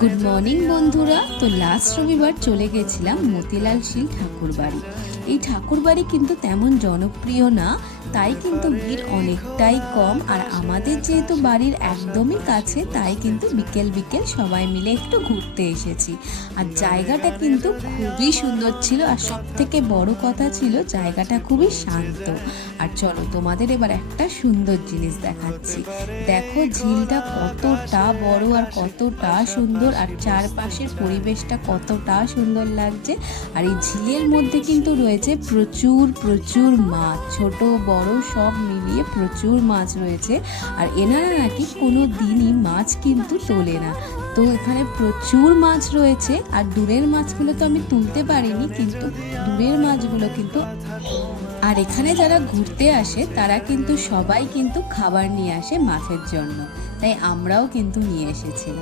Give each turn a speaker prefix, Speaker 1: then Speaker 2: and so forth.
Speaker 1: Good morning বন্ধুরা। তো last রবিবার চলে গেছিলাম মতিলাল শীল ঠাকুর বাড়ি। এই ঠাকুর বাড়ি কিন্তু তেমন জনপ্রিয় না, তাই কিন্তু ভিড় অনেকটাই কম। আর আমাদের যেহেতু বাড়ির একদমই কাছে, তাই কিন্তু বিকেল বিকেল সবাই মিলে একটু ঘুরতে এসেছি। আর জায়গাটা কিন্তু খুবই সুন্দর ছিল, আর সব থেকে বড় কথা ছিল জায়গাটা খুবই শান্ত। আর চলো তোমাদের এবার একটা সুন্দর জিনিস দেখাচ্ছি। দেখো ঝিলটা কতটা বড় আর কতটা সুন্দর আর চারপাশের পরিবেশটা কতটা সুন্দর লাগছে। আর এই ঝিলের মধ্যে কিন্তু রয়েছে প্রচুর প্রচুর মাছ। ছোট, বড় সব মিলিয়ে প্রচুর মাছ রয়েছে। আর এনারা নাকি কোনো দিনই মাছ কিন্তু তোলে না। তো এখানে প্রচুর মাছ রয়েছে আর দূরের মাছগুলো তো আমি তুলতে পারিনি, কিন্তু দূরের মাছগুলো কিন্তু আর এখানে যারা ঘুরতে আসে, তারা কিন্তু সবাই কিন্তু খাবার নিয়ে আসে মাছের জন্য। তাই আমরাও কিন্তু নিয়ে এসেছিলাম